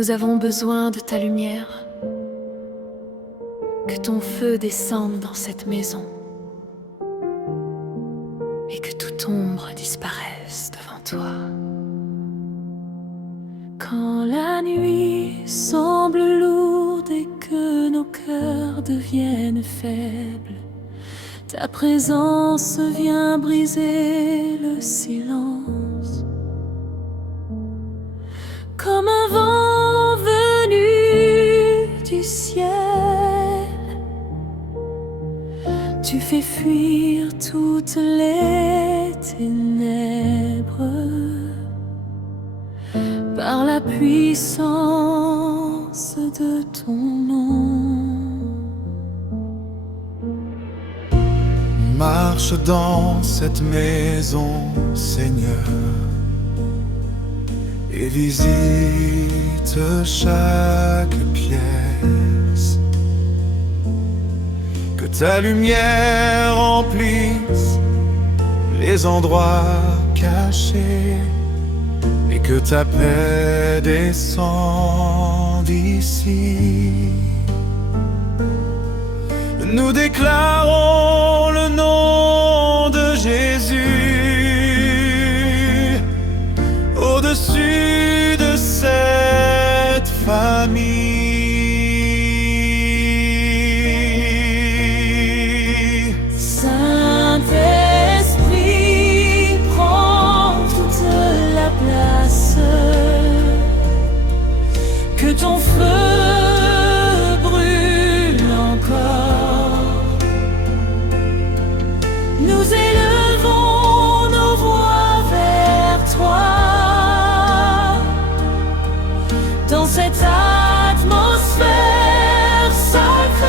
Nous avons besoin de ta lumière. Que ton feu descende dans cette maison et que toute ombre disparaisse devant toi. Quand la nuit semble lourde et que nos cœurs deviennent faibles, ta présence vient briser le silence. Comme un vent venu du ciel, tu fais fuir toutes les ténèbres par la puissance de ton nom. Marche dans cette maison, Seigneur, et visite chaque pièce. Que ta lumière remplisse les endroits cachés et que ta paix descende ici. Nous déclarons le nom de Jésus au-dessus de cette famille. Saint-Esprit, prends toute la place. Que ton feu brûle encore. Nous élevons nos voix vers toi. Dans cette atmosphère sacrée,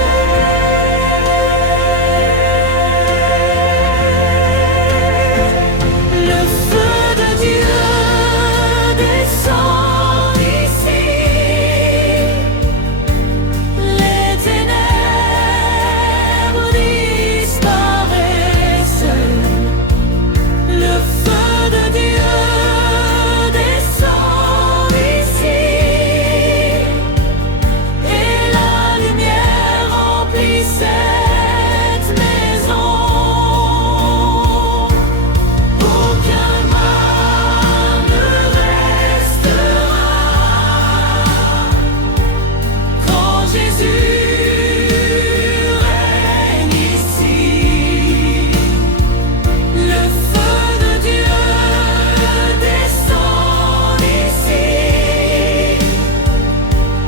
le feu de Dieu descend ici. Les ténèbres disparaissent. Le feu de Dieu descend ici. Cette maison, aucun mal ne restera. Quand Jésus règne ici, le feu de Dieu descend ici,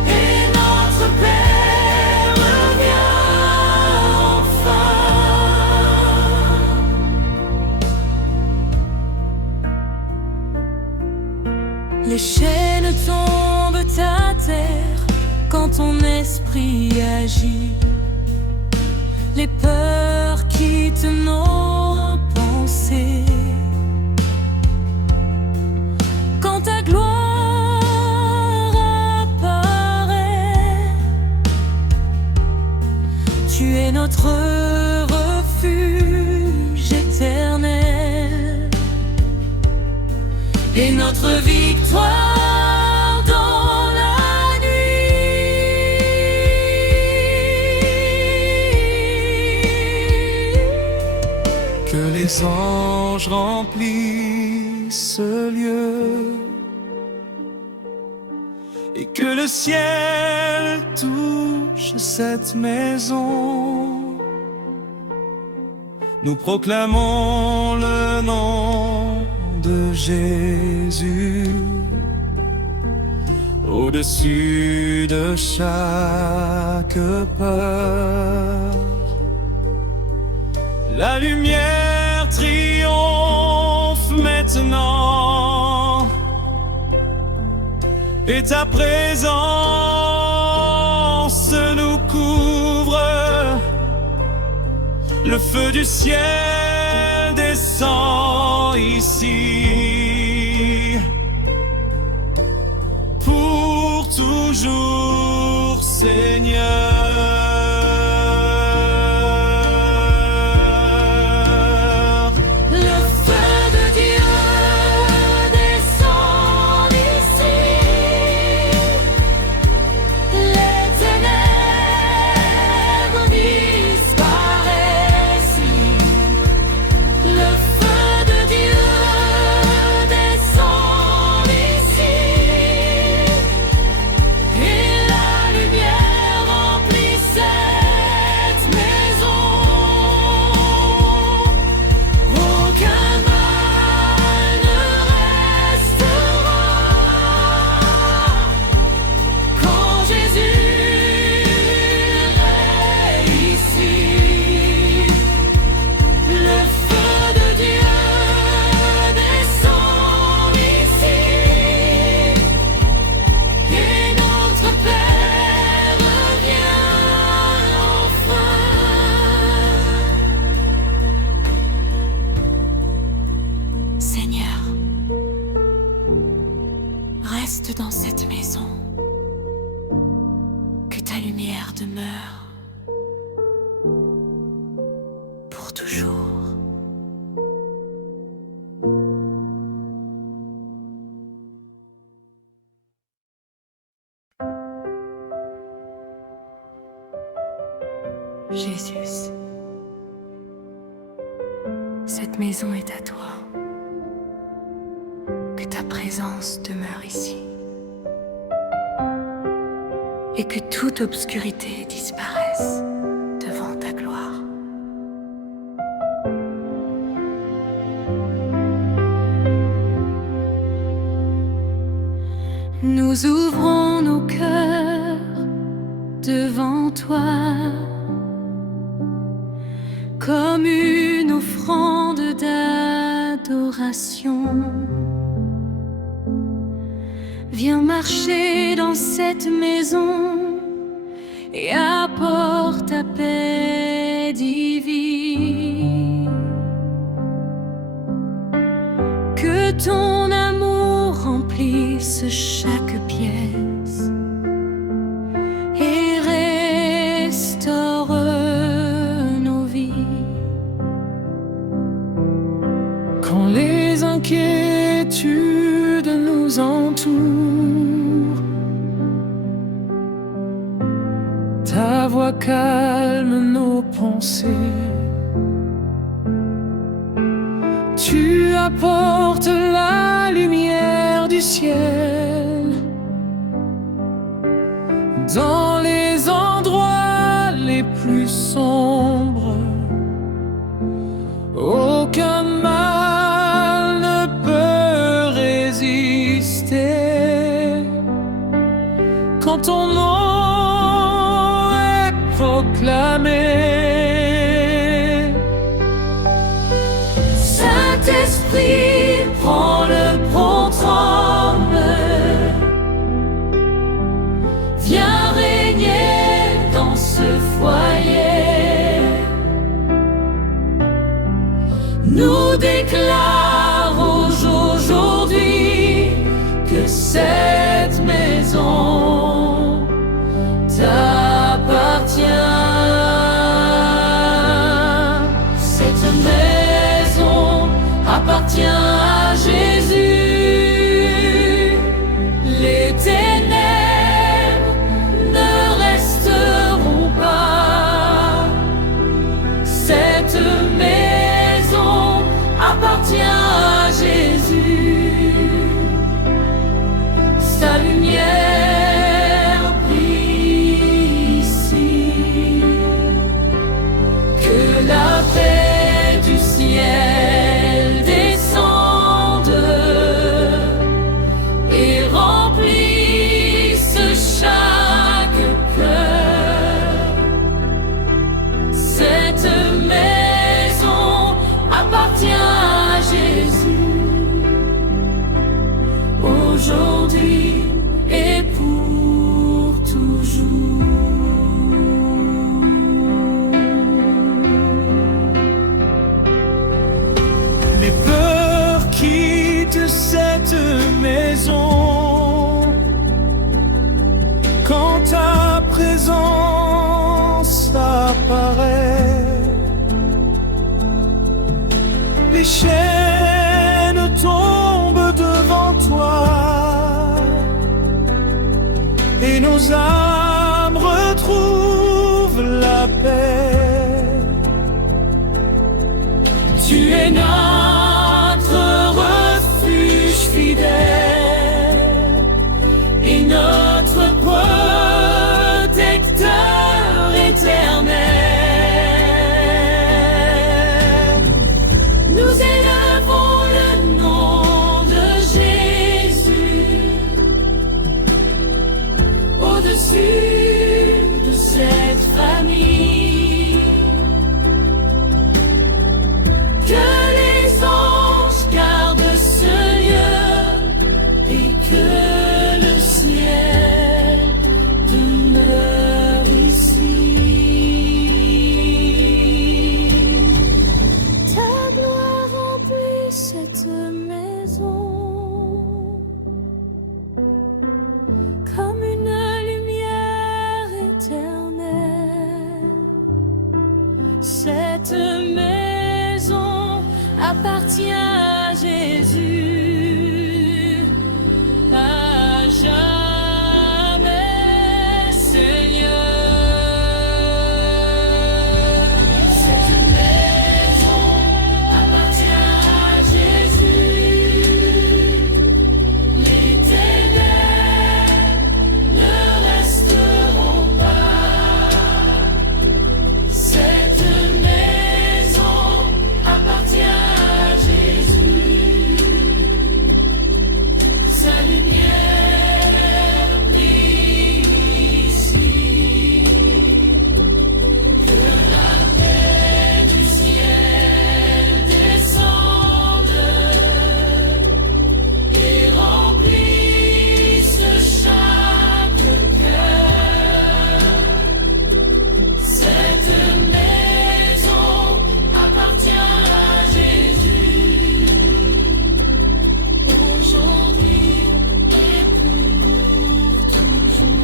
et notre paix revient. Les chaînes tombent à terre quand ton esprit agit. Les peurs quittent nos pensées. Quand ta gloire apparaît, tu es notre refuge éternel et notre victoire dans la nuit. Que les anges remplissent ce lieu et que le ciel touche cette maison. Nous proclamons le nom de Jésus au-dessus de chaque peur. La lumière triomphe maintenant et ta présence nous couvre. Le feu du ciel descend ici pour toujours, Seigneur. Le feu de Dieu descend ici. demeure pour toujours. Jésus, cette maison est à toi. Que ta présence demeure ici. Et que toute obscurité disparaisse devant ta gloire. Nous ouvrons nos cœurs devant toi, comme une offrande d'adoration. Viens marcher dans cette maison et apporte ta paix divine. Que ton amour remplisse chaque pièce et restaure nos vies. Quand les inquiétudes nous entourent, ta voix calme nos pensées. Tu apportes la lumière du ciel dans les endroits les plus sombres. Aucun mal ne peut résister quand ton nom est proclamé. Saint-Esprit, prends le contrôle. Viens régner dans ce foyer. Nous déclarons aujourd'hui que cette maison t'appartient. Cette maison appartient à Jésus. Les ténèbres ne resteront pas. Cette maison appartient à Jésus. Sa lumière brille ici. Que la paix du ciel descende et remplisse chaque cœur. Cette maison appartient à Jésus, aujourd'hui et pour toujours. Les peurs quittent cette maison quand ta présence apparaît. Les chaînes tombent devant toi et nos âmes retrouvent la paix. Tu es notre refuge fidèle et notre protecteur éternel. Nous élevons le nom de Jésus au-dessus de cette famille. Que les anges gardent ce lieu et que le ciel demeure ici. Ta gloire remplit cette maison comme une lumière Cette maison appartient à Jésus, à jamais, Seigneur. Cette maison appartient à Jésus. Les ténèbres ne resteront pas. Cette maison appartient à Jésus. Sa lumière brille ici. Que la paix du ciel descende et remplisse chaque cœur. Cette maison appartient à Jésus, aujourd'hui et pour toujours.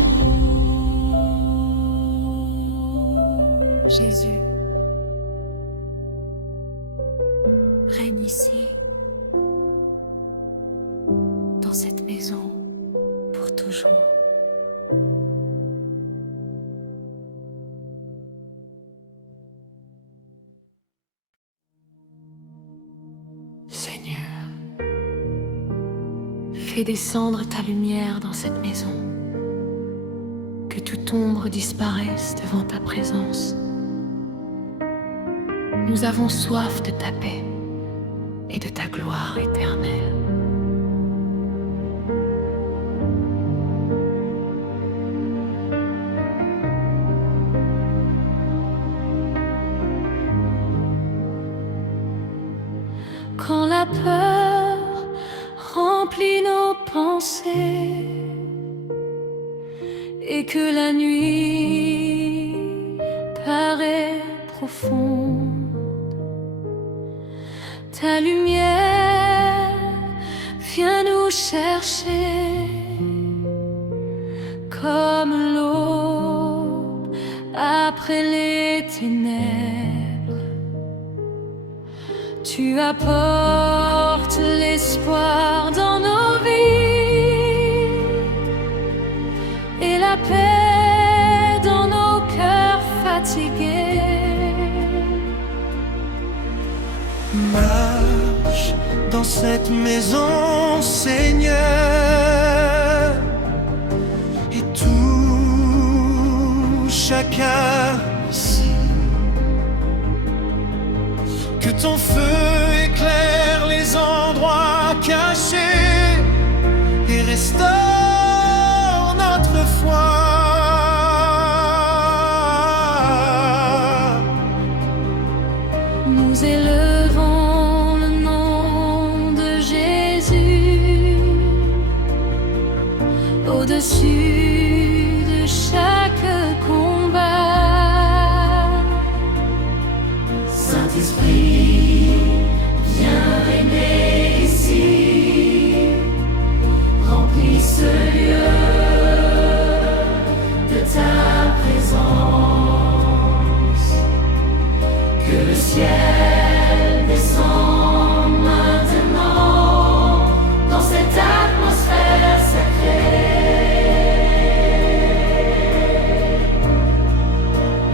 Jésus, règne ici, dans cette maison, pour toujours. Seigneur, fais descendre ta lumière dans cette maison, que toute ombre disparaisse devant ta présence. Nous avons soif de ta paix et de ta gloire éternelle. Quand la peur remplit nos pensées et que la nuit paraît profonde, ta lumière vient nous chercher comme l'aube après les ténèbres. Tu apportes l'espoir dans nos vies et la paix dans nos cœurs fatigués. Marche dans cette maison, Seigneur, et touche à cœur ici. Que ton feu éclaire les endroits cachés et restaure notre foi. Nous élevons le nom de Jésus au-dessus de chaque combat. Saint-Esprit, viens régner ici, remplis ce lieu de ta présence. Que le ciel descende maintenant dans cette atmosphère sacrée.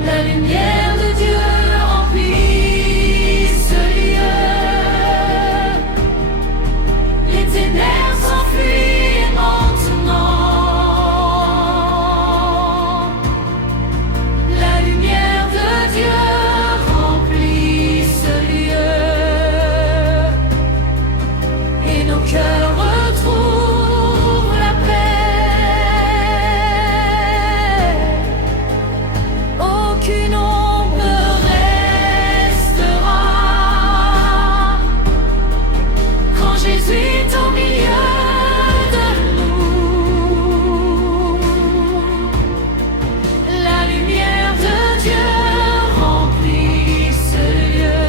La lumière de Dieu remplit ce lieu. Les ténèbres s'enfuient maintenant. La lumière de Dieu remplit ce lieu. Et nos cœurs retrouvent la paix. Aucune ombre ne restera quand Jésus est au milieu de nous. La lumière de Dieu remplit ce lieu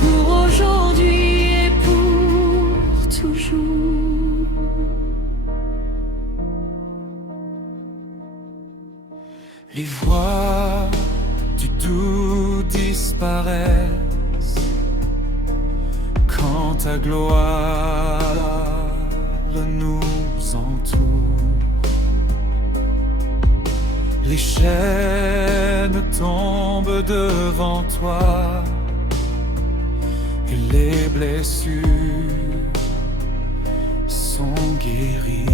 pour aujourd'hui et pour toujours. Les voix du que tout disparaisse quand ta gloire nous entoure. Les chaînes tombent devant toi et les blessures sont guéries.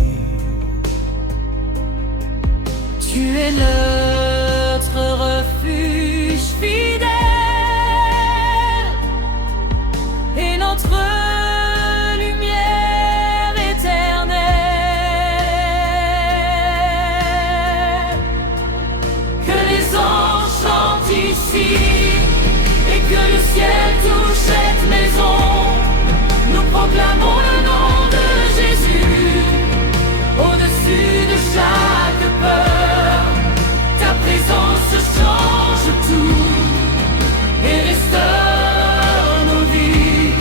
Tu es notre refuge fidèle et notre lumière éternelle. Que les anges chantent ici et que le ciel touche cette maison. Nous proclamons le nom de Jésus au-dessus de chaque peur. Ta présence change tout et restaure nos vies.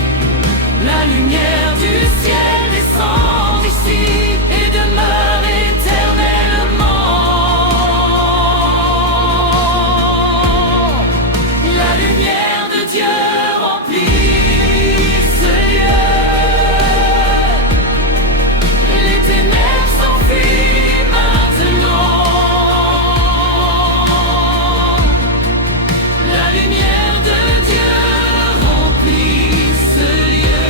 La lumière du ciel descend ici et demeure éternellement. La lumière de Dieu remplit ce lieu. Les ténèbres s'enfuient maintenant. La lumière de Dieu remplit ce lieu.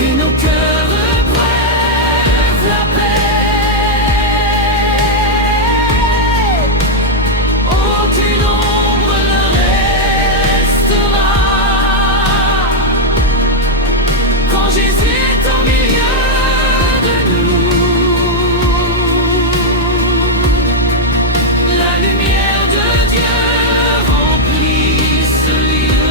Et nos cœurs reprennent la paix. Aucune ombre ne restera quand Jésus est au milieu de nous. La lumière de Dieu remplit ce lieu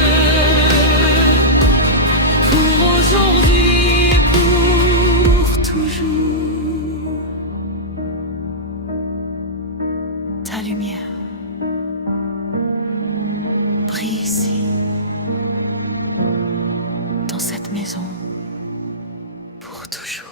pour aujourd'hui et pour toujours. Ta lumière brille ici, dans cette maison, pour toujours.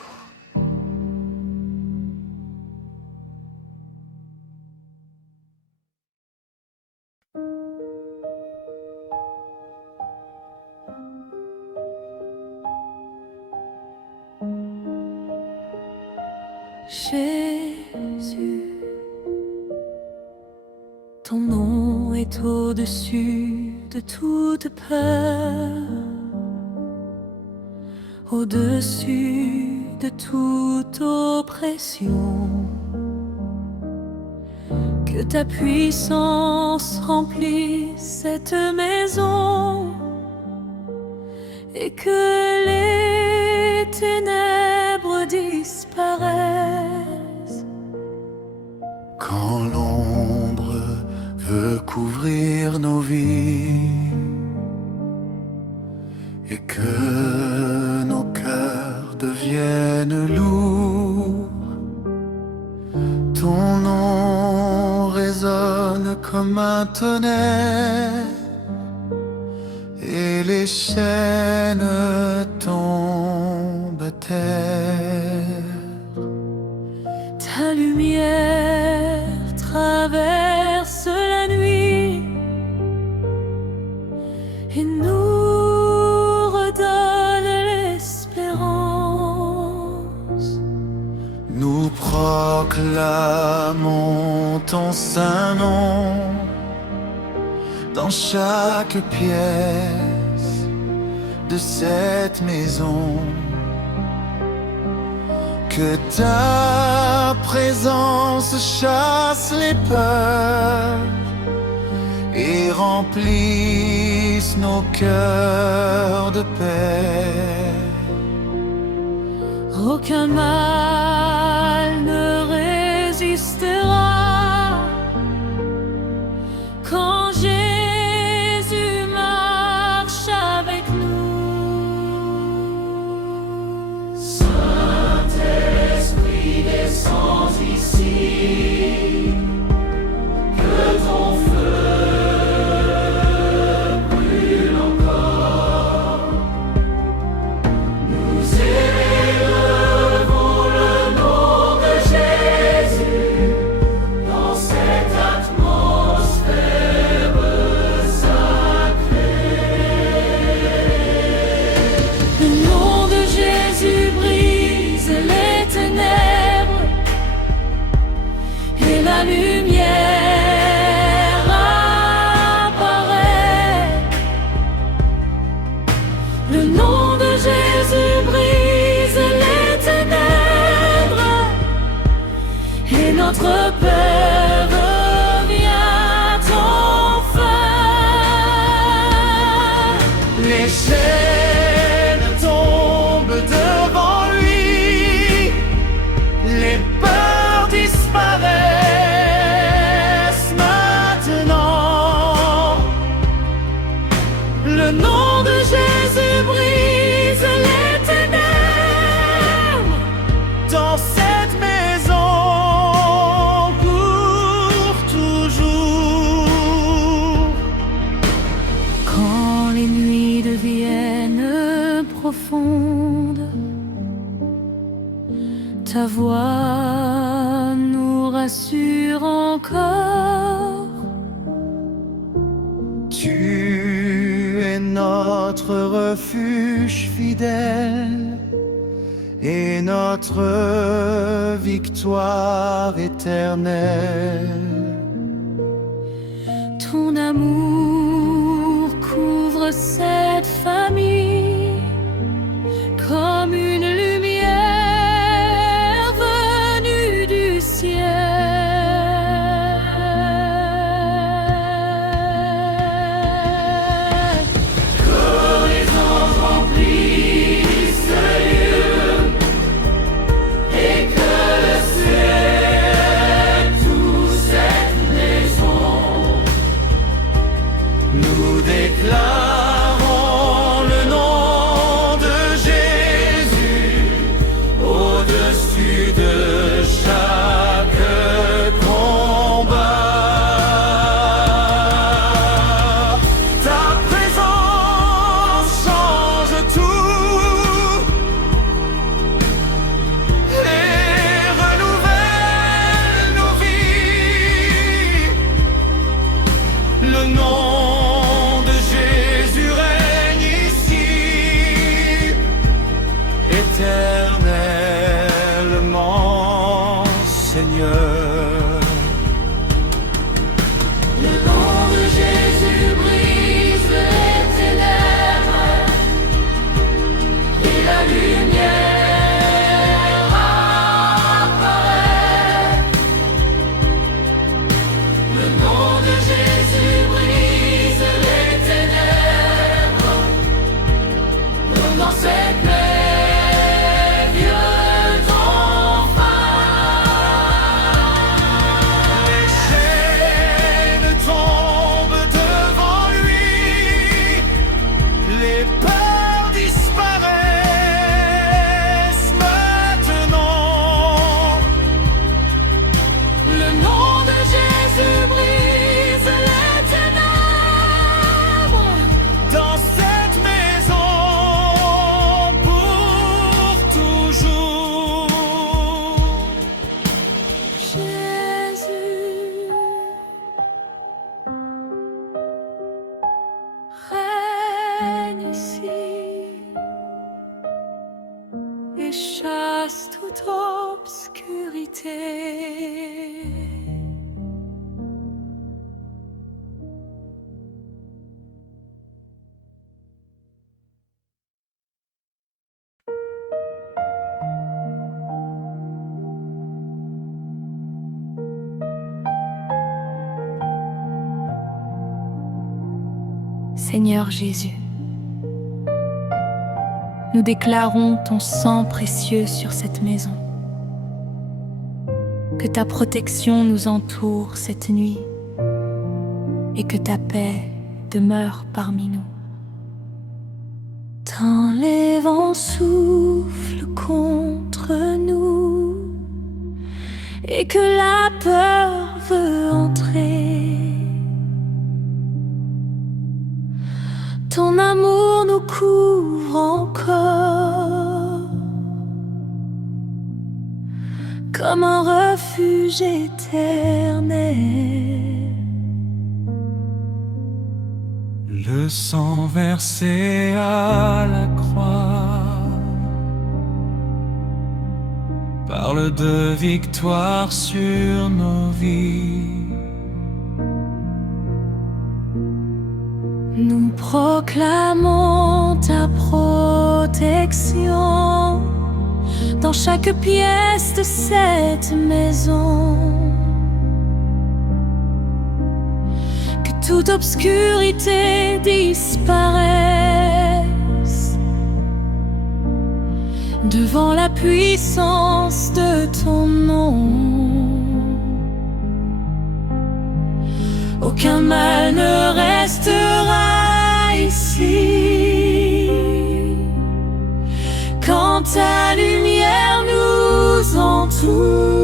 Jésus, ton nom est au-dessus de toute peur, au-dessus de toute oppression. Que ta puissance remplisse cette maison et que les ténèbres disparaissent. Quand l'ombre veut couvrir nos vies et que nos cœurs deviennent lourds, ton nom résonne comme un tonnerre et les chaînes tombent à terre. Ta lumière traverse la nuit et nous redonne l'espérance. Nous proclamons ton saint nom dans chaque pièce de cette maison. Que ta présence chasse les peurs et remplisse nos cœurs de paix. Aucun mal ne résistera quand Jésus marche avec nous. Saint-Esprit, descends ici, que ton feu brûle encore. Nous élevons le la lumière apparaît. Le nom de Jésus brise les ténèbres et notre Père revient enfin. Les chaînes tombent devant lui, les peurs disparaissent maintenant. Le nom de Jésus brise les ténèbres Dans cette maison pour toujours. quand les nuits deviennent profondes. Ta voix nous rassure encore. Tu es notre refuge fidèle et notre victoire éternelle. Ton amour couvre cette famille comme une lumière venue du ciel. Que les anges remplissent ce lieu et que le ciel, toute cette maison, Nous déclarons le nom de Jésus au-dessus de chaque combat. Ta présence change tout et renouvelle nos vies. Le nom de Jésus règne ici, éternellement, Seigneur. le nom de Jésus brise les ténèbres et la lumière apparaît. Le nom de Jésus brise les ténèbres dans cette merveilleuse enfin. Les chaînes tombent devant lui, les peurs disparaissent maintenant. Le nom de Jésus brise les ténèbres Dans cette maison pour toujours. Jésus règne ici et chasse toute obscurité. Seigneur Jésus, nous déclarons ton sang précieux sur cette maison. Que ta protection nous entoure cette nuit et que ta paix demeure parmi nous. Tant les vents soufflent contre nous et que la peur veut entrer, ton amour nous couvre encore comme un refuge éternel. Le sang versé à la croix parle de victoire sur nos vies. Nous proclamons ta protection dans chaque pièce de cette maison. Que toute obscurité disparaisse devant la puissance de ton nom. Aucun mal ne restera ici quand ta lumière nous entoure.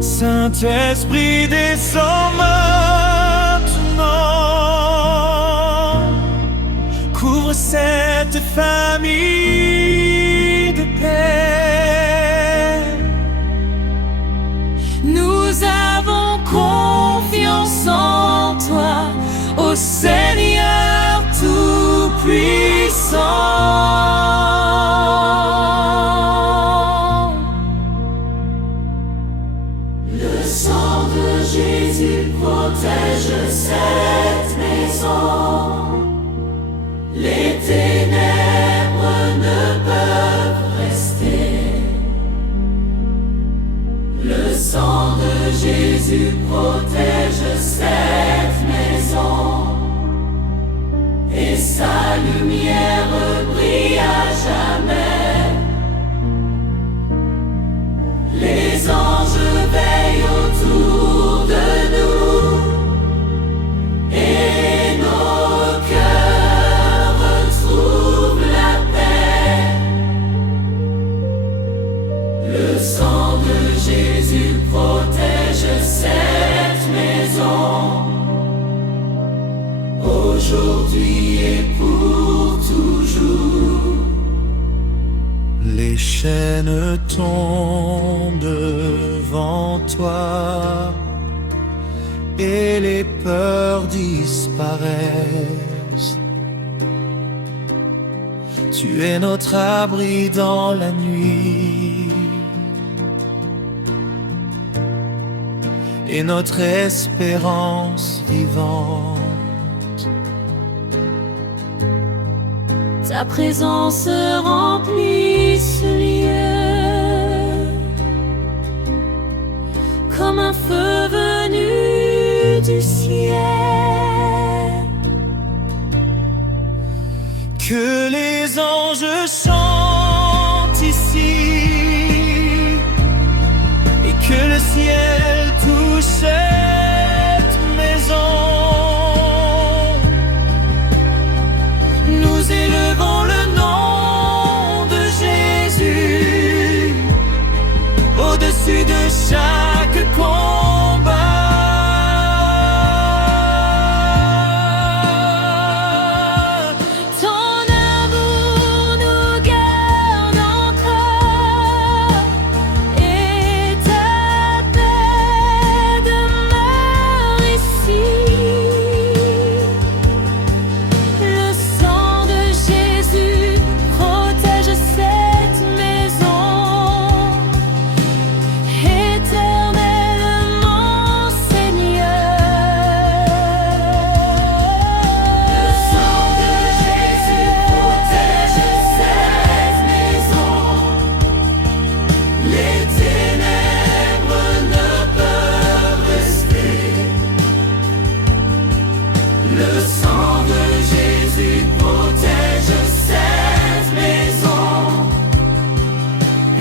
Saint-Esprit, descends maintenant, couvre cette famille de paix. Nous avons confiance en toi, ô Seigneur Tout-Puissant. Le sang de Jésus protège cette maison. Les ténèbres ne peuvent rester. Le sang de Jésus protège cette maison et sa lumière brille à jamais. Les anges veillent autour de nous et nos cœurs retrouvent la paix. Le sang de Jésus protège cette maison, aujourd'hui et pour toujours. Les chaînes tombent devant toi et les peurs disparaissent. Tu es notre abri dans la nuit et notre espérance vivante. Ta présence remplit ce lieu comme un feu venu du ciel. Que les anges chantent ici et que le ciel touche cette maison. Nous élevons le nom de Jésus au-dessus de chaque combat. Ton amour nous garde encore et ta paix demeure ici. Le sang de Jésus protège cette maison éternellement, Seigneur. Le sang de Jésus protège cette maison. Les ténèbres ne peuvent rester. Le sang de Jésus protège cette maison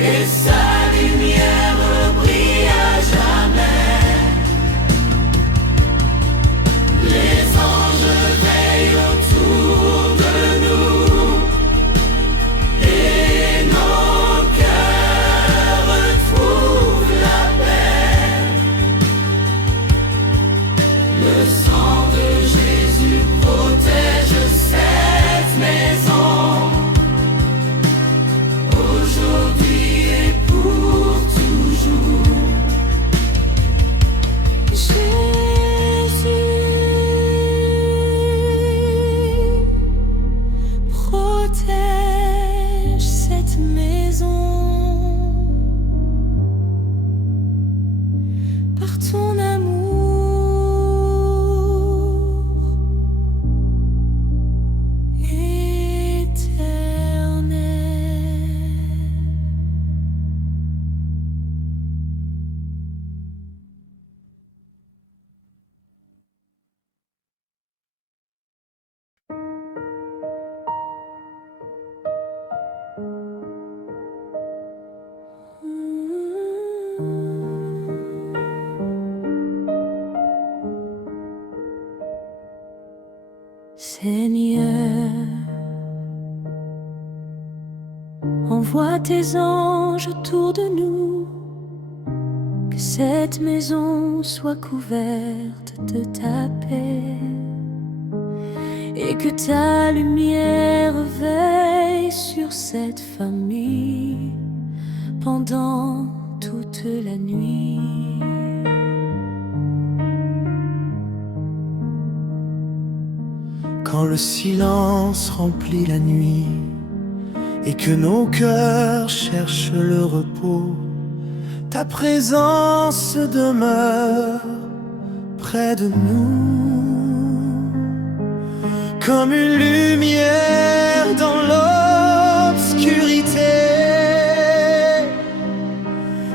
et sa lumière brille à jamais. Les anges veillent autour de nous et nos cœurs retrouvent la paix. Le sang de Jésus protège cette maison, aujourd'hui et pour Envoie tes anges autour de nous, que cette maison soit couverte de ta paix, et que ta lumière veille sur cette famille pendant toute la nuit. Quand le silence remplit la nuit et que nos cœurs cherchent le repos, ta présence demeure près de nous, comme une lumière dans l'obscurité.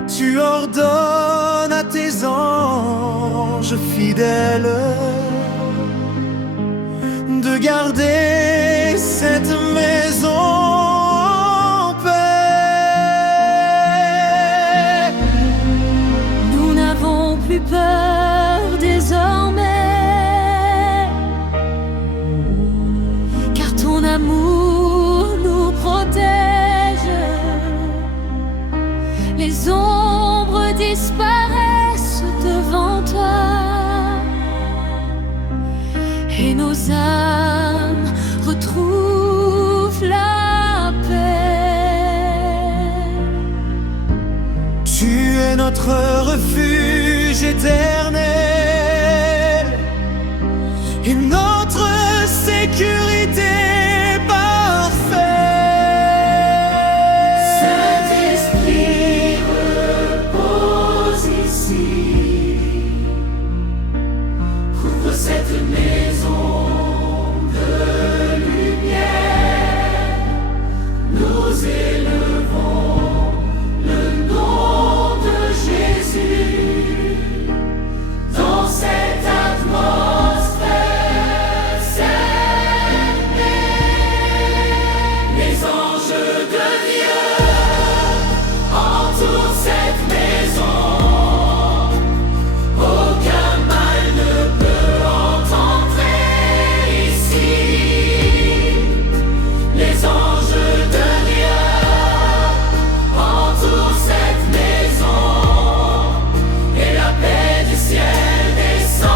Tu ordonnes à tes anges fidèles de garder cette maison en paix. Nous n'avons plus peur désormais, car ton amour nous protège. Les ombres disparaissent devant toi, et nos âmes retrouvent la paix. Tu es notre refuge éternel et notre sécurité parfaite. Saint-Esprit repose ici, couvre cette maison de lumière. Nous élevons le nom de Jésus dans cette atmosphère sainte. Les anges de Dieu entourent cette maison. Aucun mal ne peut entrer ici. Les anges de Dieu entourent cette maison, et la paix du ciel descend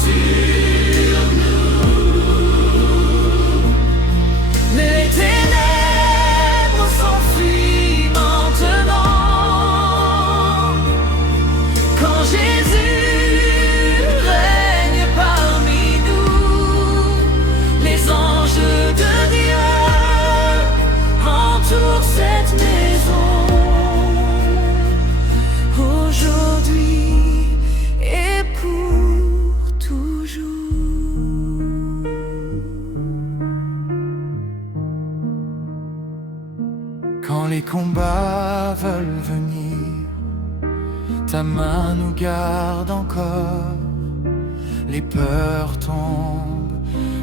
sur nous. Les ténèbres s'enfuient maintenant quand Jésus règne parmi nous. Les anges de Dieu entourent cette maison aujourd'hui et pour toujours. Quand les combats veulent venir, ta main nous garde encore. Les peurs tombent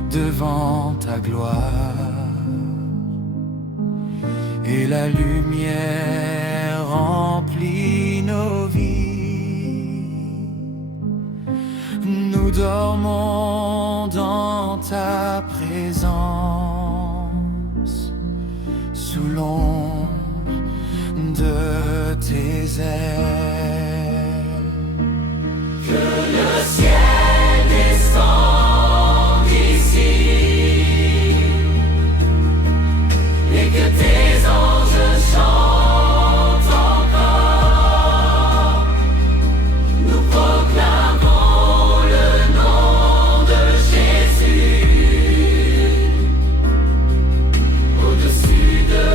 devant ta gloire, et la lumière remplit nos vies. Nous dormons dans ta présence, sous l'ombre de tes ailes. Que le ciel descende ici, et que tes anges chantent encore. Nous proclamons le nom de Jésus au-dessus de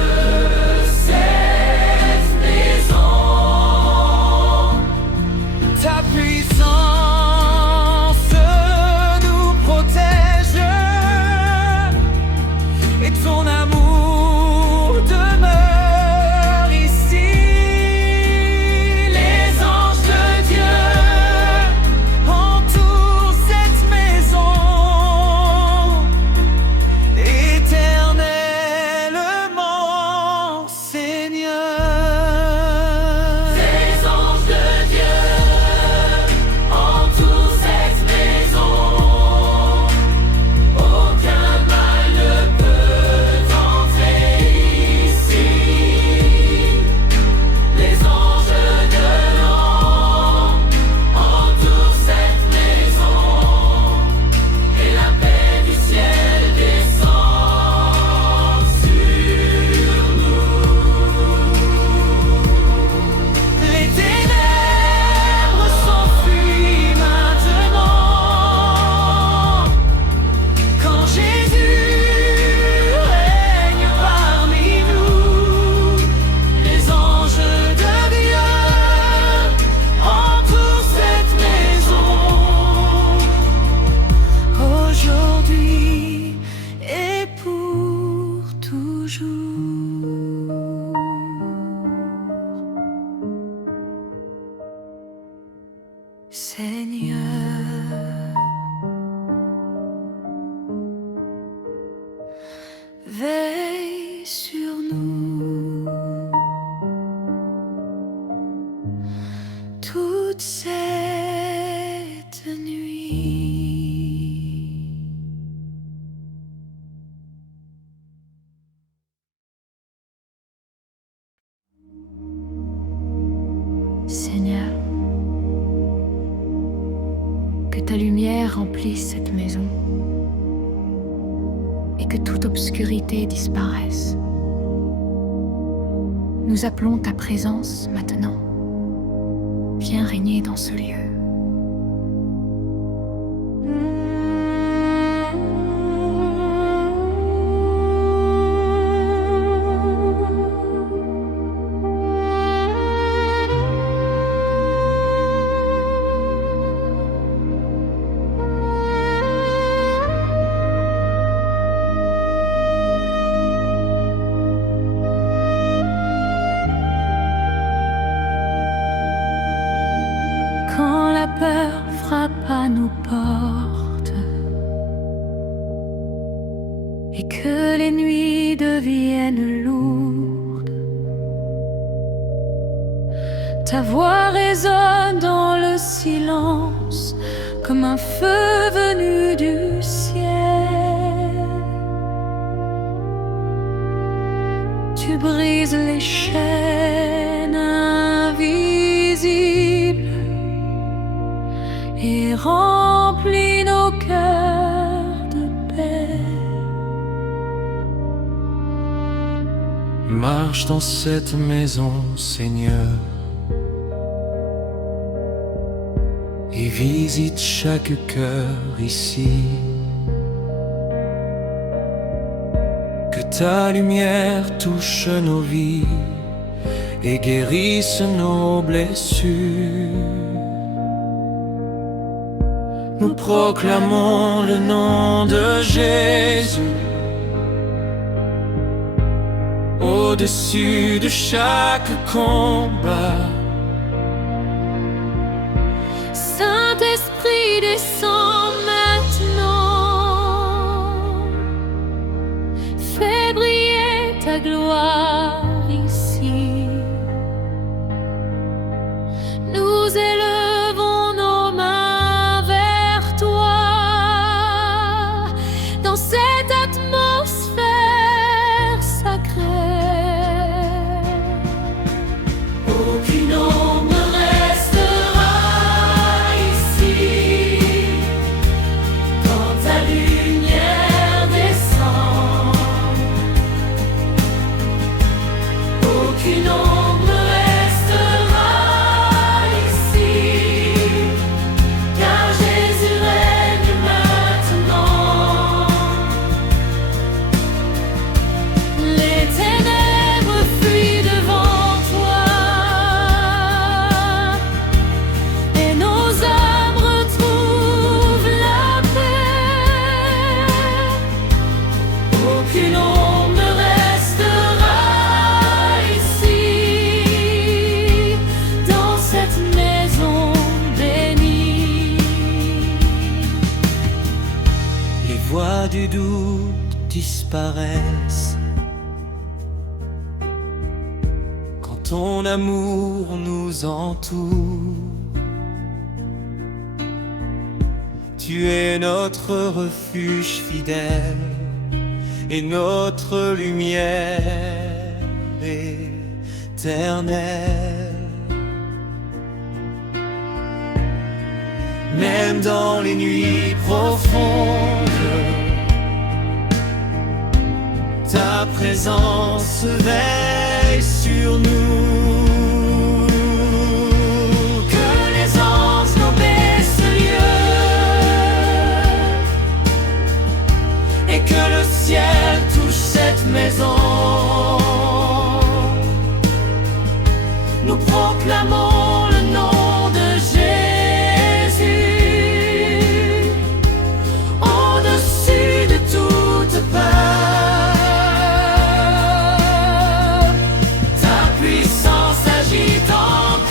Seigneur, veille sur nous toute cette nuit. Seigneur, que ta lumière remplisse cette maison et que toute obscurité disparaisse. Nous appelons ta présence maintenant. Viens régner dans ce lieu. Quand la peur frappe à nos portes et que les nuits deviennent lourdes, ta voix résonne dans le silence comme un feu venu du ciel. Tu brises les chaînes invisibles et remplis nos cœurs de paix. Marche dans cette maison, Seigneur, et visite chaque cœur ici. Que ta lumière touche nos vies et guérisse nos blessures. Nous proclamons le nom de Jésus au-dessus de chaque combat. Saint-Esprit, descends maintenant. Fais briller ta gloire ici. Nous élevons nos mains vers toi dans cette atmosphère sacrée. Aucune ombre restera ici quand ta lumière descend. Aucune ombre restera ici, car Jésus règne maintenant. Les ténèbres fuient devant toi et nos âmes retrouvent la paix. Aucune ombre ne restera ici, dans cette maison bénie. Les voix du doute disparaissent quand ton amour nous entoure. Tu es notre refuge fidèle et notre lumière éternelle. Même dans les nuits profondes, ta présence veille sur nous. Que les anges n'obéissent ce lieu et que le ciel touche cette maison. Nous proclamons le nom de Jésus au-dessus de toute peur. Ta puissance agite encore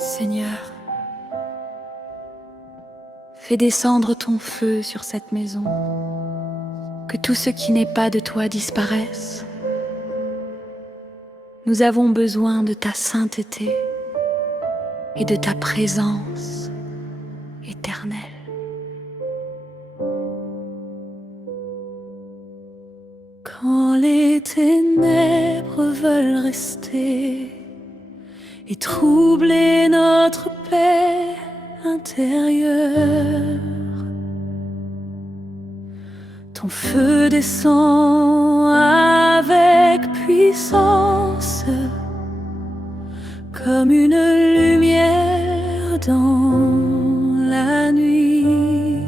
Seigneur, fais descendre ton feu sur cette maison, que tout ce qui n'est pas de toi disparaisse. Nous avons besoin de ta sainteté et de ta présence éternelle. Quand les ténèbres veulent rester et troubler notre paix intérieure, ton feu descend avec puissance, comme une lumière dans la nuit.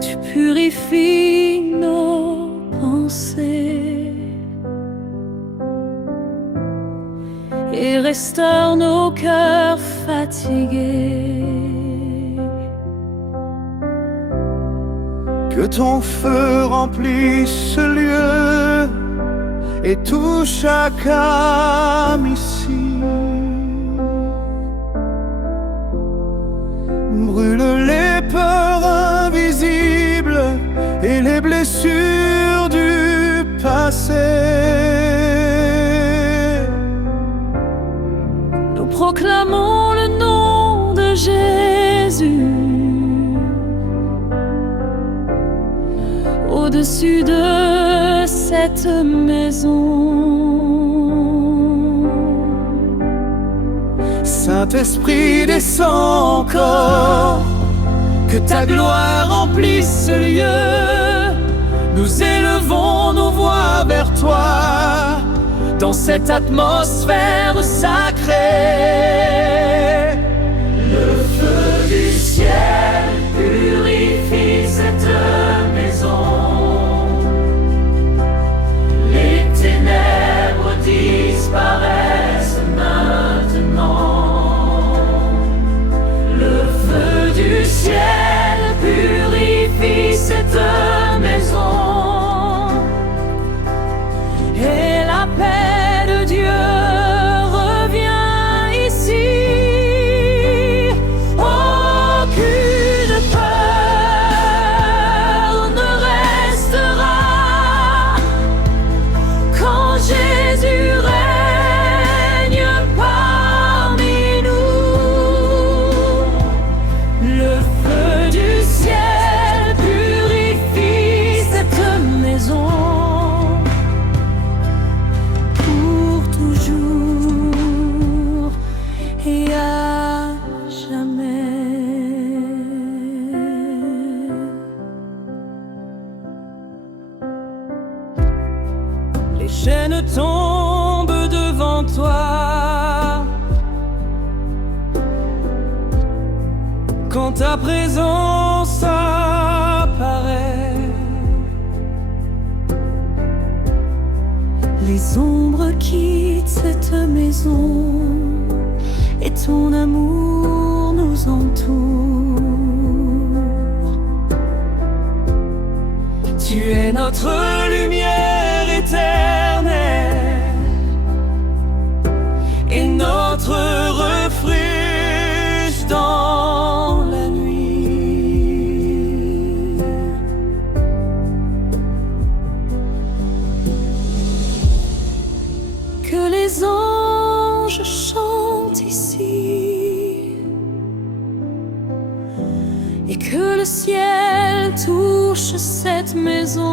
Tu purifies nos pensées et restaure nos cœurs fatigués. Que ton feu remplisse ce lieu et touche chaque âme ici. Brûle les peurs invisibles et les blessures du passé. Nous proclamons le nom de Jésus au-dessus de cette maison. Saint-Esprit, descends encore, que ta gloire remplisse ce lieu. Nous élevons nos voix vers toi, dans cette atmosphère sacrée. Le feu du ciel purifie cette maison. Les ténèbres disparaissent maintenant. Le feu du ciel purifie cette maison. Et la paix de Dieu revient ici. Aucune peur ne restera quand Jésus règne parmi nous. Le feu du ciel purifie cette maison. Pour toujours et à jamais. Les chaînes tombent devant toi quand ta présence apparaît. Les ombres quittent cette maison et ton amour nous entoure. Tu es notre lumière éternelle et notre refuge dans la nuit. Que les anges chantent ici et que le ciel touche cette maison.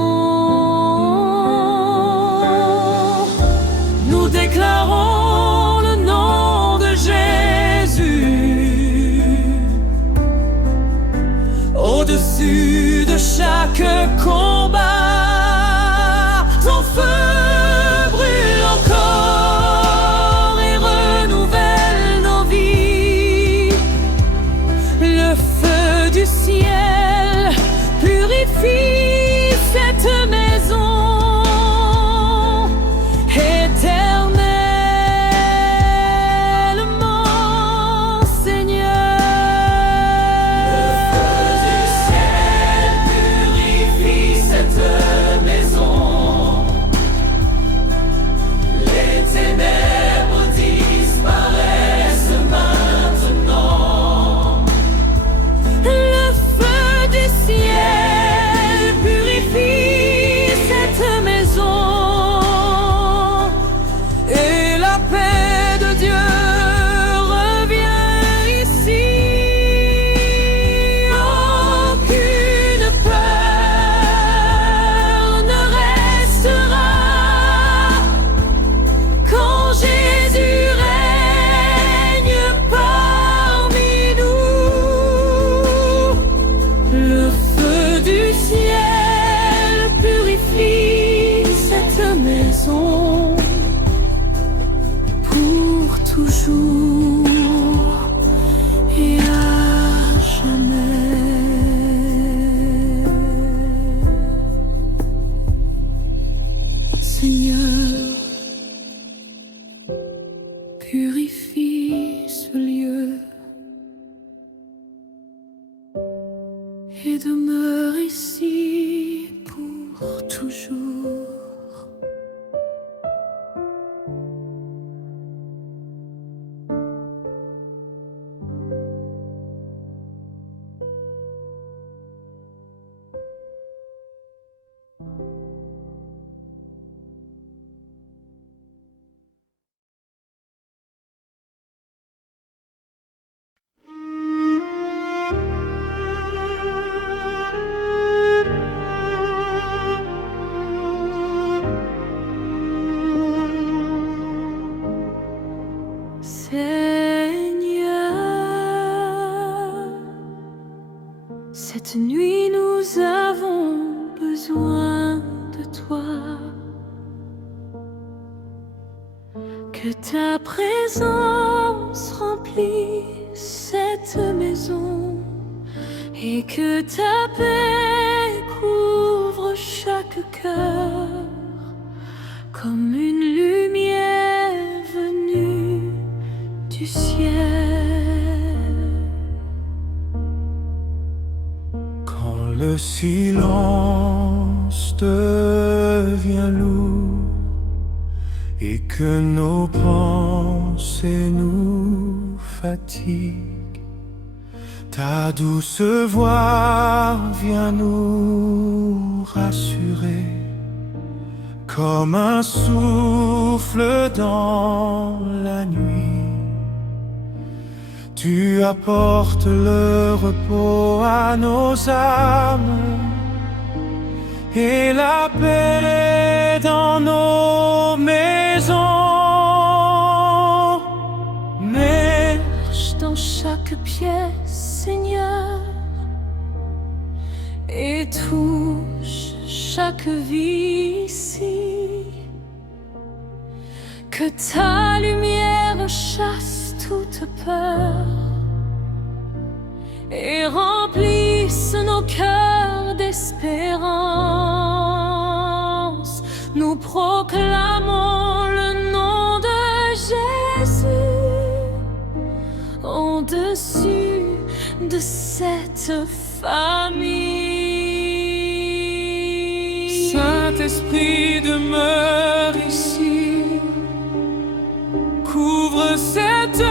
Nous déclarons le nom de Jésus au-dessus de chaque combat. Ton feu brûle encore et renouvelle nos vies. Le feu du ciel purifie cette Seigneur, purifie ce lieu et demeure ici pour toujours. Seigneur, cette nuit nous avons besoin de toi. Que ta présence remplisse cette maison et que ta paix couvre chaque cœur comme une lumière venue du ciel. Quand le silence devient lourd et que nos pensées nous fatiguent, ta douce voix vient nous rassurer, comme un souffle dans la nuit. Tu apportes le repos à nos âmes et la paix dans nos maisons. Marche dans chaque pièce, Seigneur, et touche chaque vie ici. Que ta lumière chasse toute peur et remplisse nos cœurs d'espérance. Nous proclamons le nom de Jésus au-dessus de cette famille. Saint-Esprit, demeure ici, couvre cette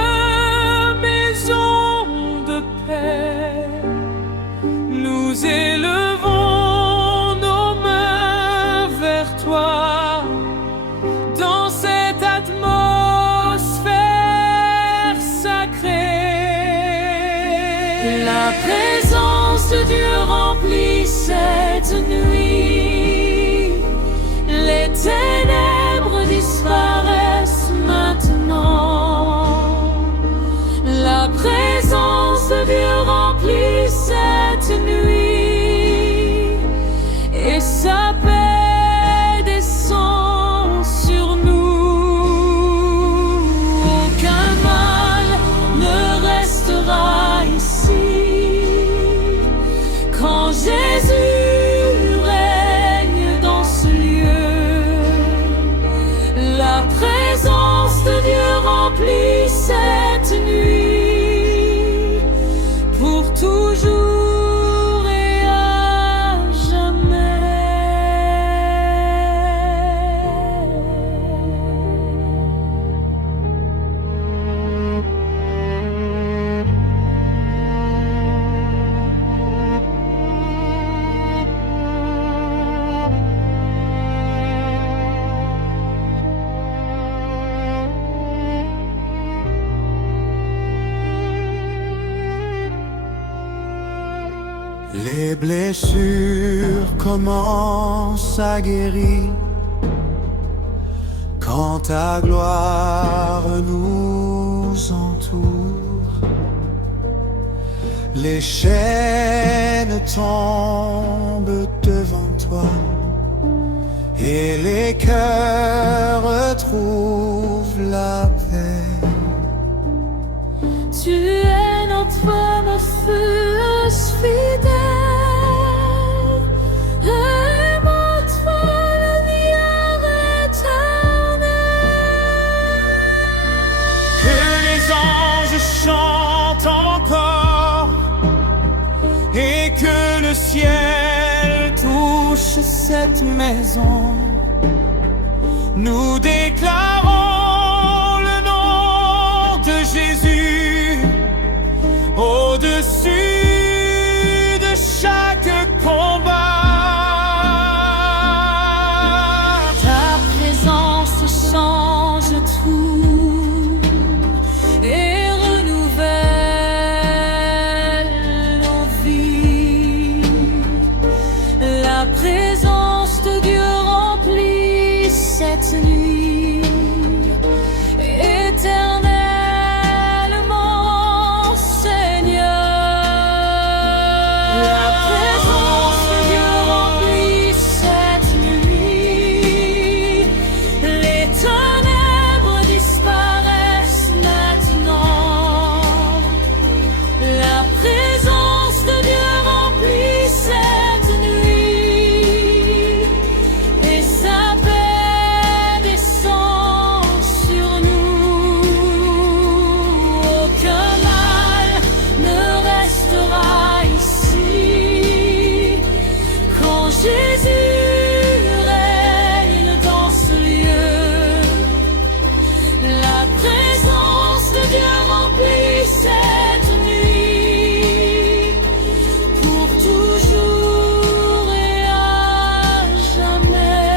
maison de paix. Nous élevons nos mains vers toi dans cette atmosphère sacrée. La présence de Dieu remplit cette nuit. Les ténèbres disparaissent maintenant. La présence de Dieu remplit cette nuit et sa paix descend sur nous. Aucun mal ne restera ici quand Jésus règne dans ce lieu. La présence de Dieu remplit cette nuit pour toujours et à Les blessures commencent à guérir quand ta gloire nous entoure. Les chaînes tombent devant toi et les cœurs retrouvent la paix. Tu es notre Fils fidèle, aime-toi, lumière et cette maison. Nous déclarons le nom de Jésus au-dessus de chaque combat. Ta présence change tout et renouvelle nos vies. La présence de Dieu remplit cette nuit éternellement, Seigneur. La présence de Dieu remplit cette nuit. Les ténèbres disparaissent maintenant. La présence de Dieu remplit cette nuit et sa paix descend sur nous. Aucun mal ne restera ici quand Jésus règne dans ce lieu. La présence de Dieu remplit cette nuit pour toujours et à jamais.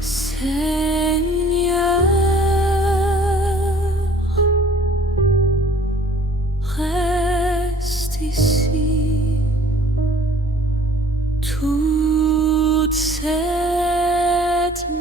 Seigneur, reste ici toute cette nuit.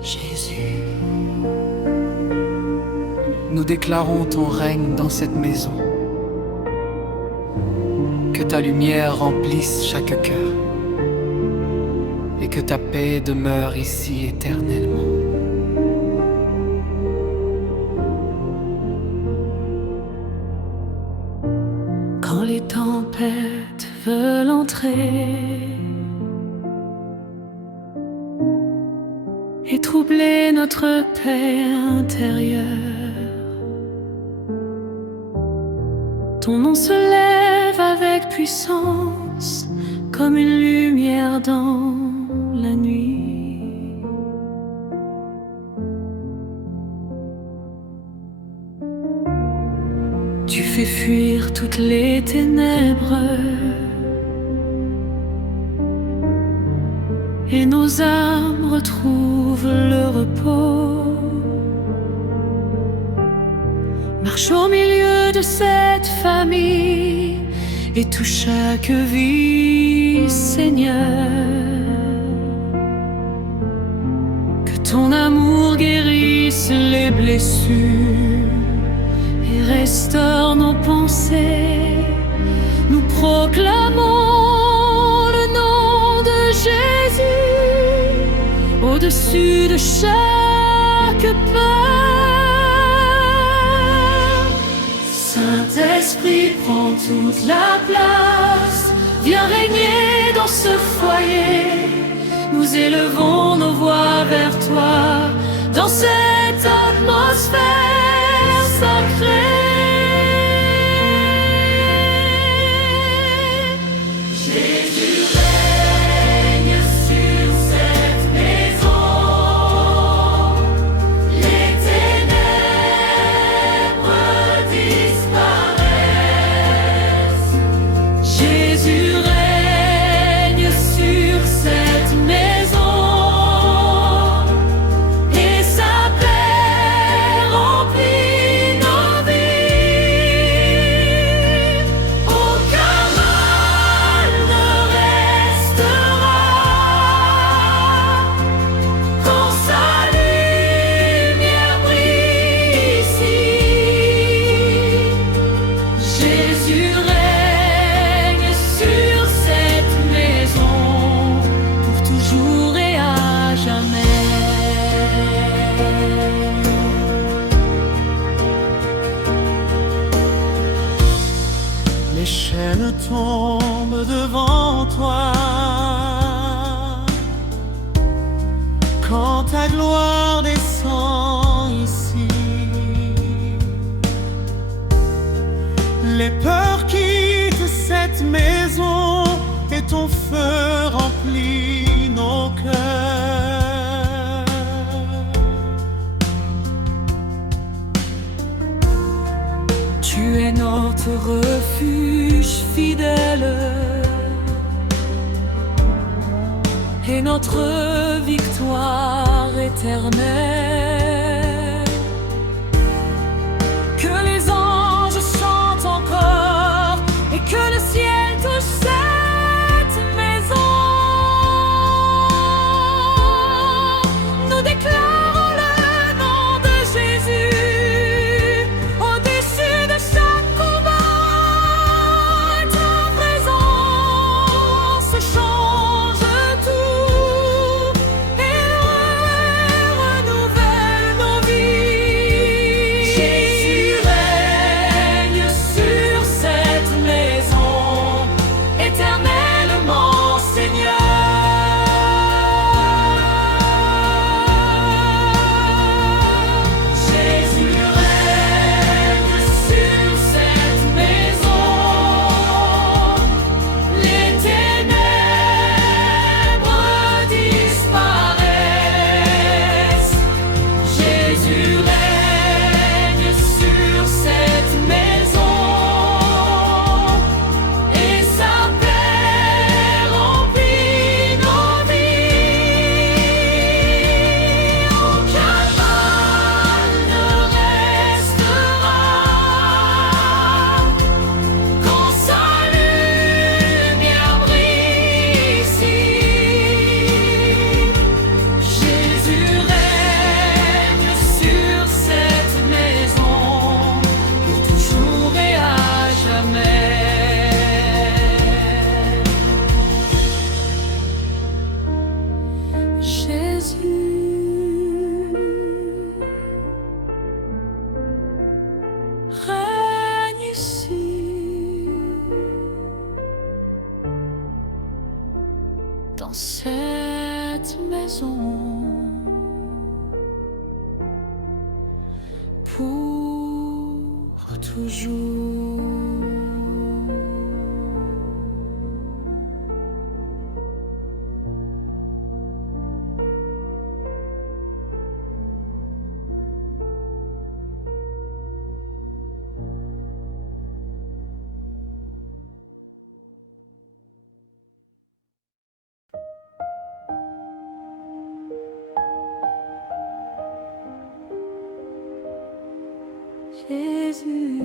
Jésus, nous déclarons ton règne dans cette maison. Que ta lumière remplisse chaque cœur et que ta paix demeure ici éternellement. Quand les tempêtes veulent entrer et troubler notre paix intérieure, ton nom se lève avec puissance comme une lumière dans la nuit. Tu fais fuir toutes les ténèbres et nos âmes retrouvent le repos. Marche au milieu de cette famille et touche chaque vie, Seigneur. Que ton amour guérisse les blessures et restaure nos pensées. Nous proclamons le nom de Jésus au-dessus de chaque peur. Saint-Esprit, prends toute la place. Viens régner dans ce foyer. Nous élevons nos voix vers toi dans cette atmosphère sacrée. Jésus règne sur cette maison. Les ténèbres disparaissent. Jésus règne sur cette maison et sa paix remplit nos vies. tombe devant toi. Quand ta gloire descend ici, les peurs quittent cette maison et ton feu remplit nos cœurs. Tu es notre refuge fidèle et notre victoire éternelle. Que les anges chantent encore et que le ciel touche cette maison. Nous déclarons le nom de Jésus au-dessus de chaque combat. Ta présence change tout et renouvelle nos vies. Jésus règne sur cette maison, éternellement Seigneur. Jésus règne sur cette maison, les ténèbres disparaissent. Jésus règne sur cette maison et sa paix remplit nos vies. Aucun mal ne restera quand sa lumière brille ici. Jésus règne sur cette maison pour toujours et à jamais. Jésus règne ici. Dans cette maison pour toujours. Jésus,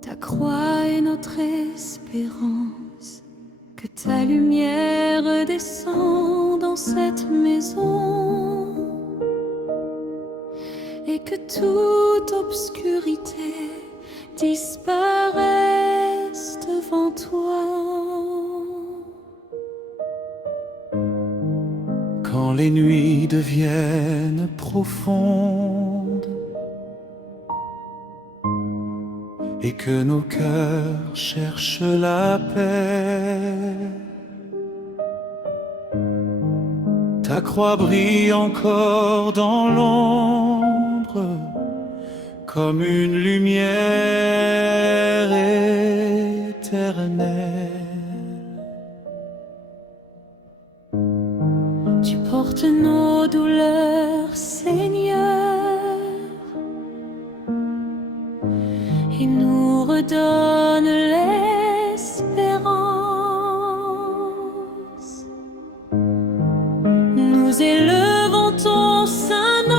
ta croix est notre espérance, que ta lumière descend dans cette maison et que toute obscurité disparaisse devant toi. Quand les nuits deviennent profondes et que nos cœurs cherchent la paix, ta croix brille encore dans l'ombre comme une lumière éternelle. Tu portes nos douleurs, Seigneur, et nous redonnes l'espérance. Nous élevons ton saint nom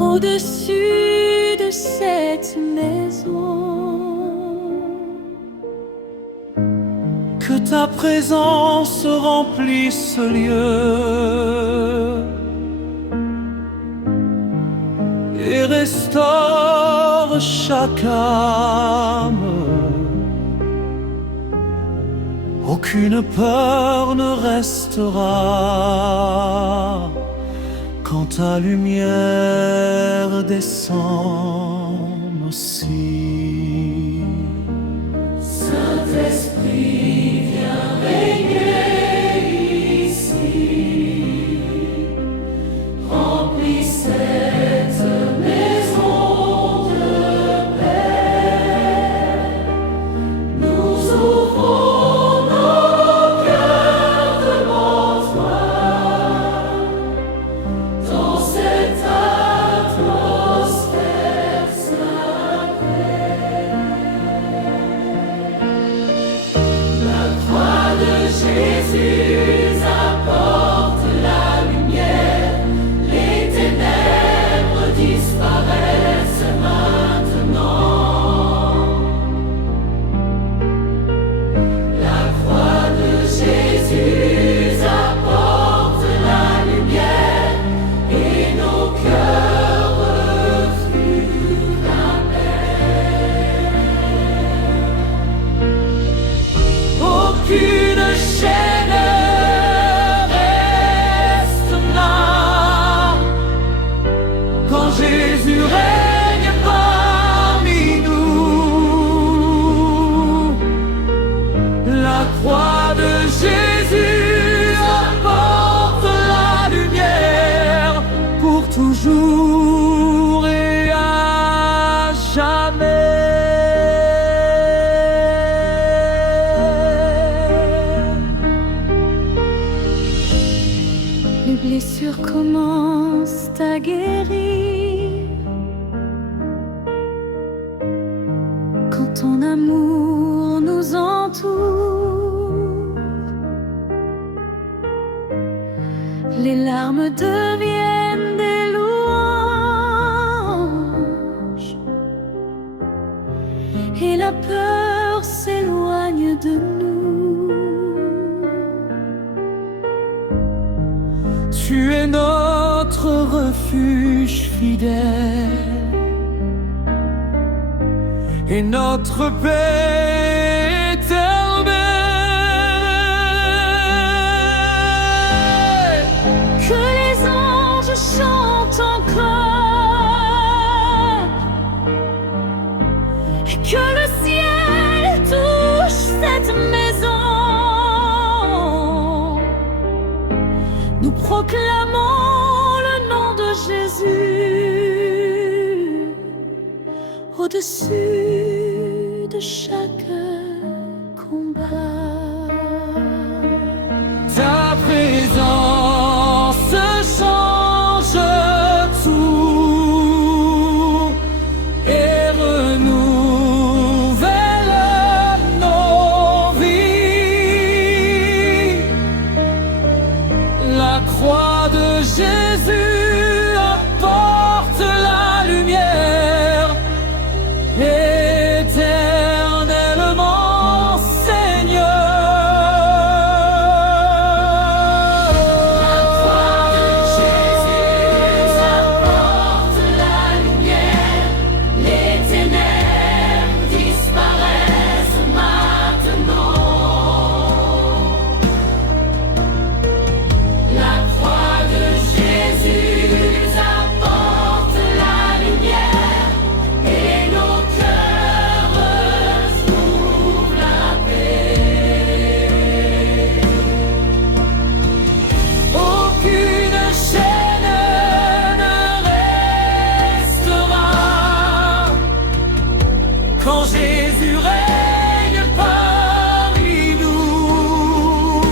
au-dessus de cette maison. Que ta présence remplisse ce lieu et restaure chaque âme. Aucune peur ne restera quand ta lumière descende aussi. Saint-Esprit, viens régner ici, remplis cette maison de paix. Nous ouvrons nos cœurs devant toi, dans cette atmosphère sacrée. La croix de Jésus apporte la lumière, les ténèbres disparaissent maintenant. La croix de Jésus apporte la lumière et nos cœurs refusent la paix. Aucune chaîne restera quand Jésus règne parmi nous. La croix de Jésus apporte la lumière pour toujours et à jamais. Les blessures commencent à guérir quand ton amour nous entoure. Les larmes deviennent des louanges et la peur s'éloigne de nous. Tu es notre refuge fidèle et notre paix éternelle. Que les anges chantent en chœur et que le ciel touche cette maison. Nous proclamons le nom de Jésus au-dessus de chaque combat. Ta présence change tout et renouvelle nos vies. La croix de Jésus apporte la lumière éternellement, Seigneur. La croix de Jésus apporte la lumière, les ténèbres disparaissent maintenant. La croix de Jésus apporte la lumière et nos cœurs retrouvent la paix. Aucune chaîne ne restera quand Jésus règne parmi nous.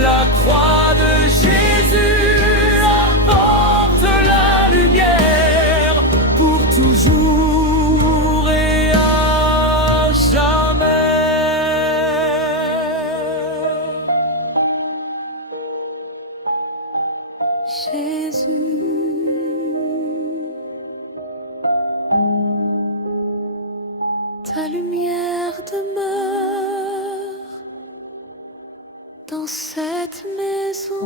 La croix de Jésus apporte la lumière pour toujours et à jamais. Jésus, ta lumière demeure dans cette maison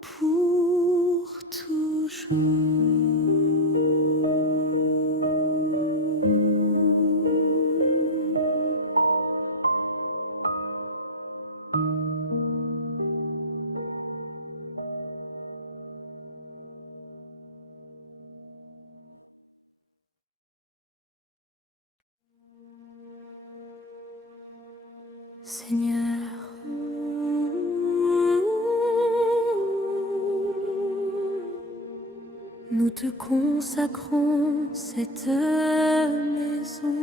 pour toujours. Seigneur. Nous te consacrons cette maison,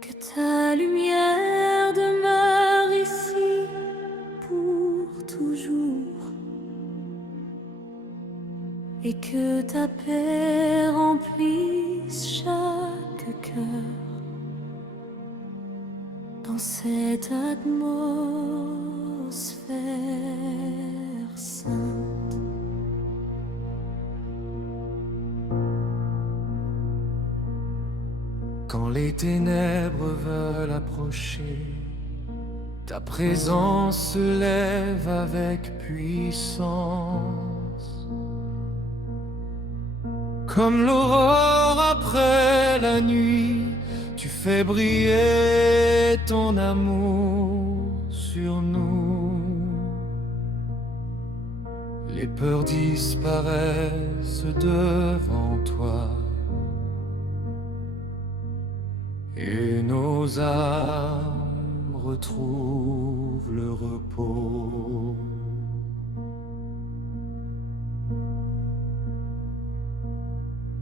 que ta lumière demeure ici pour toujours, et que ta paix remplisse chaque cœur dans cette atmosphère sainte. Quand les ténèbres veulent approcher, ta présence se lève avec puissance. Comme l'aurore après la nuit, tu fais briller ton amour sur nous. Les peurs disparaissent devant toi, et nos âmes retrouvent le repos.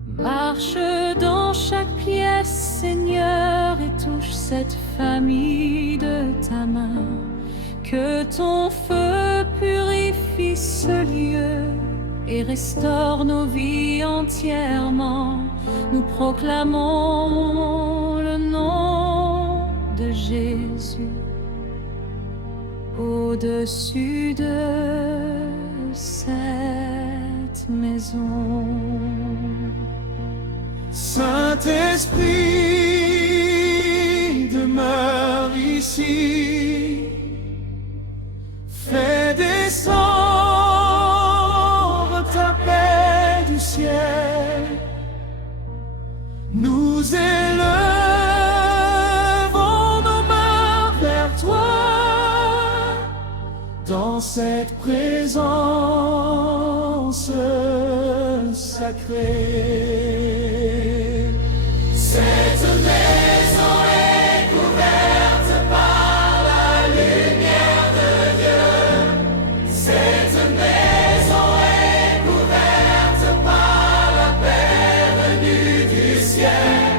Marche dans chaque pièce, Seigneur, et touche cette famille de ta main. Que ton feu purifie ce lieu et restaure nos vies entièrement. Nous proclamons le nom de Jésus au-dessus de cette maison. Saint-Esprit, demeure ici, fais descendre ta paix du ciel. Nous élevons nos mains vers toi, dans cette présence sacrée. Cette maison est couverte par la lumière de Dieu. Cette maison est couverte par la paix venue du ciel.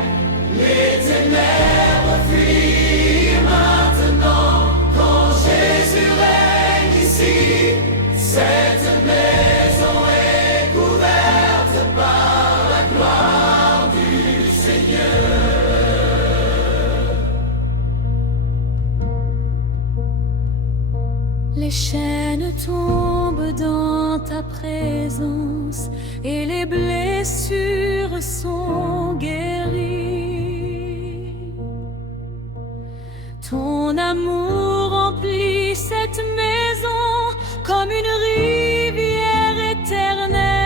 Les ténèbres fuient maintenant quand Jésus règne ici. Cette maison est couverte par la gloire du Seigneur. Les chaînes tombent dans ta présence et les blessures sont guéries. Ton amour remplit cette maison comme une rivière éternelle.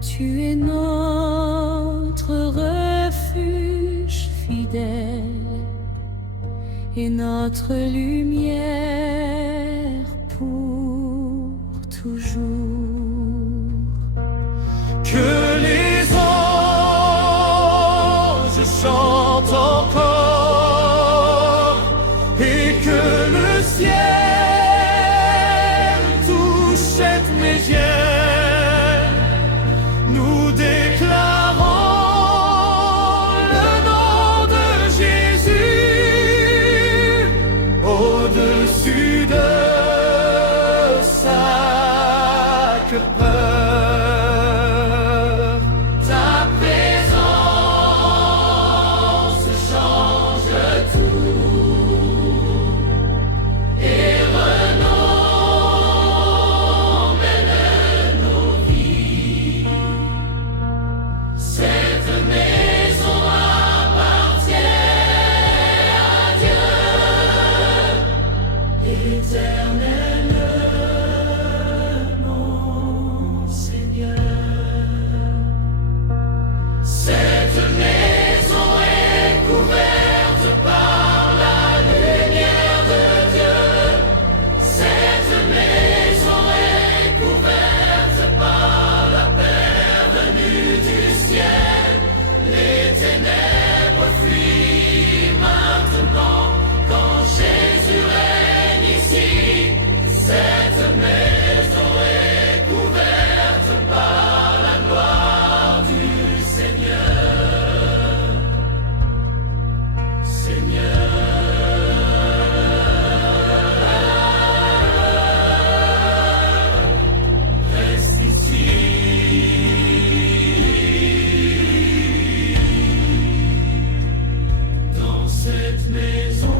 Tu es notre refuge fidèle et notre lumière pour toujours. Que les anges chantent encore et que le ciel touche cette mégère. Nous déclarons le nom de Jésus au-dessus de sa maison.